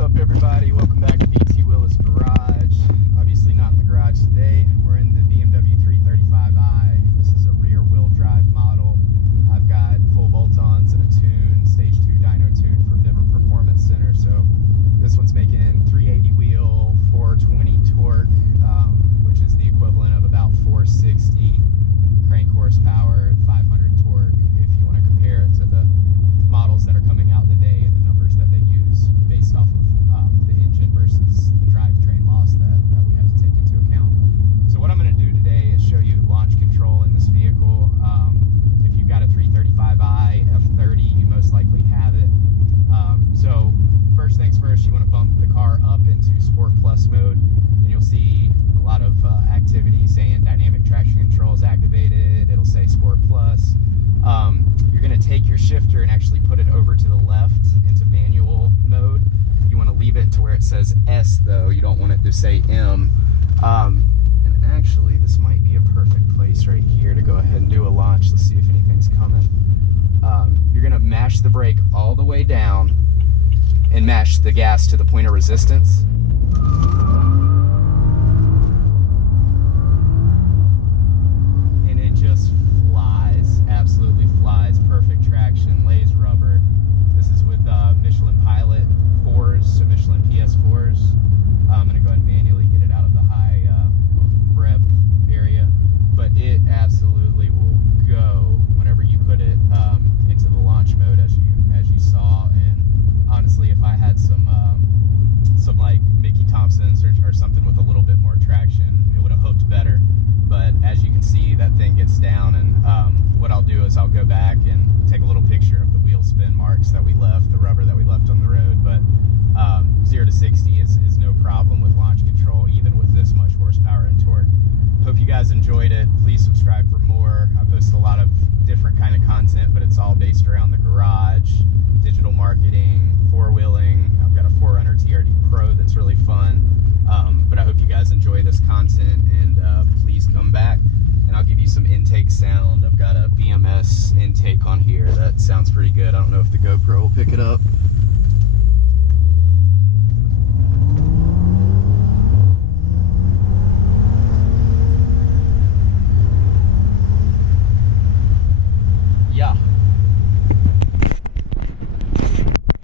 up, everybody? Welcome back to BT Willis Garage. Obviously not in the garage today. We're in the BMW 335i. This is a rear-wheel drive model. I've got full bolt-ons and a tune, stage 2 dyno tune for Viver Performance Center. So this one's making 380 wheel, 420 torque, which is the equivalent of about 460 crank horsepower, 500 torque, if you want to compare it to the models that are coming out today and the numbers that they use based off of the engine versus the drivetrain loss that we have to take into account. So what I'm going to do today is show you launch control in this vehicle. If you've got a 335i F30, you most likely have it. So first things first, you want to bump the car up into Sport Plus mode, and you'll see a lot of activity saying dynamic traction control is activated. It'll say Sport Plus. You're going to take your shifter and actually put it over to the left into manual mode. You want to leave it to where it says S though. You don't want it to say M. And actually this might be a perfect place right here to go ahead and do a launch. Let's see if anything's coming. You're going to mash the brake all the way down and mash the gas to the point of resistance. And it just flies, absolutely flies. Perfect traction, lays rubber. This is with Michelin Pilot 4s, so Michelin PS4s. I'm going to go ahead and manually get it out of the high rev area, but it absolutely will go whenever you put it into the launch mode, as you saw. And honestly, if I had some like Mickey Thompsons or something with a little bit more traction, it would have hooked better. But as you can see, that thing gets down, and what I'll do is I'll go back and take a little picture of the wheel spin marks that we left, the rubber that we left on the road. But 0 to 60 is no problem with launch control, even with this much horsepower and torque. Hope you guys enjoyed it. Please subscribe for more. I post a lot of different kind of content, but it's all based around the garage, digital marketing, four-wheeling. I've got a 4Runner TRD Pro that's really fun. But I hope you guys enjoy this content, and please come back. And I'll give you some intake sound. I've got a BMS intake on here that sounds pretty good. I don't know if the GoPro will pick it up.